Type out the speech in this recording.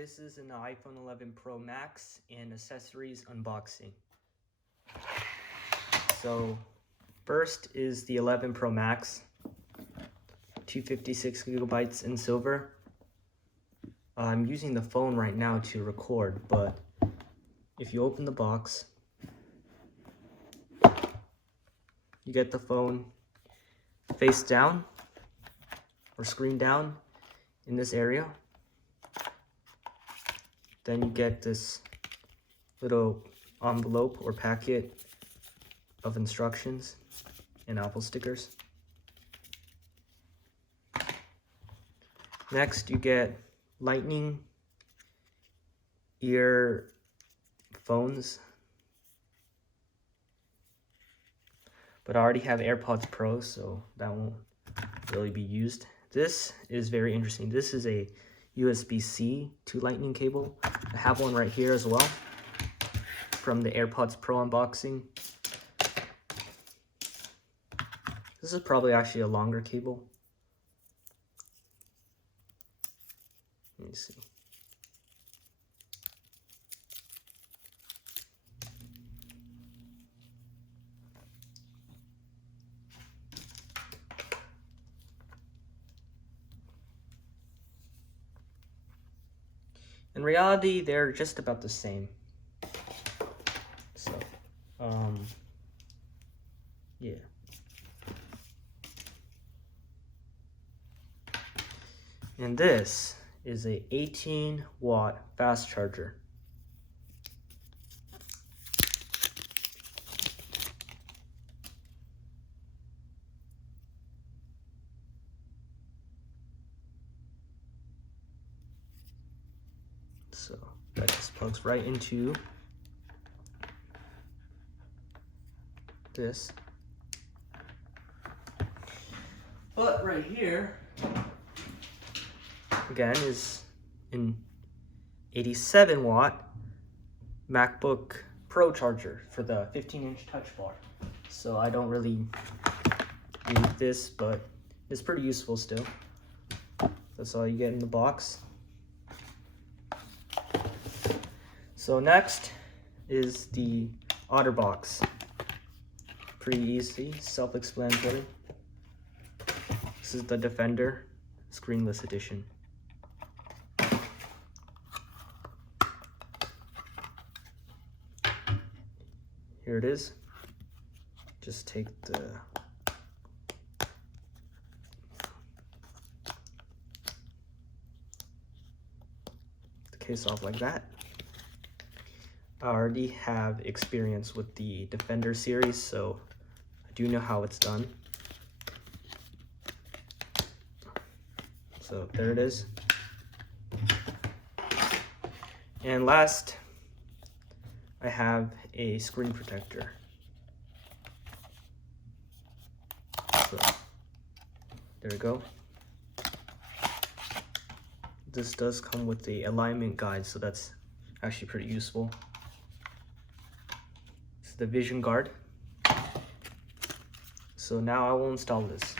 This is an iPhone 11 Pro Max and accessories unboxing. So first is the 11 Pro Max, 256 gigabytes in silver. I'm using the phone right now to record, but if you open the box, you get the phone face down or screen down in this area. Then you get this little envelope or packet of instructions and Apple stickers. Next, you get Lightning earphones, but I already have AirPods Pro, so that won't really be used. This is very interesting. This is a USB-C to Lightning cable. I have one right here as well from the AirPods Pro unboxing. This is probably actually a longer cable. Let me see. In reality, they're just about the same. So, yeah. And this is a 18-watt fast charger. So that just plugs right into this. But right here, again, is an 87-watt MacBook Pro charger for the 15-inch touch bar. So I don't really need this, but it's pretty useful still. That's all you get in the box. So next is the OtterBox. Pretty easy, self-explanatory. This is the Defender screenless edition. Here it is. Just take the case off like that. I already have experience with the Defender series, so I do know how it's done. So there it is. And last, I have a screen protector. So there we go. This does come with the alignment guide, so that's actually pretty useful. This is the Vision Guard. So now I will install this.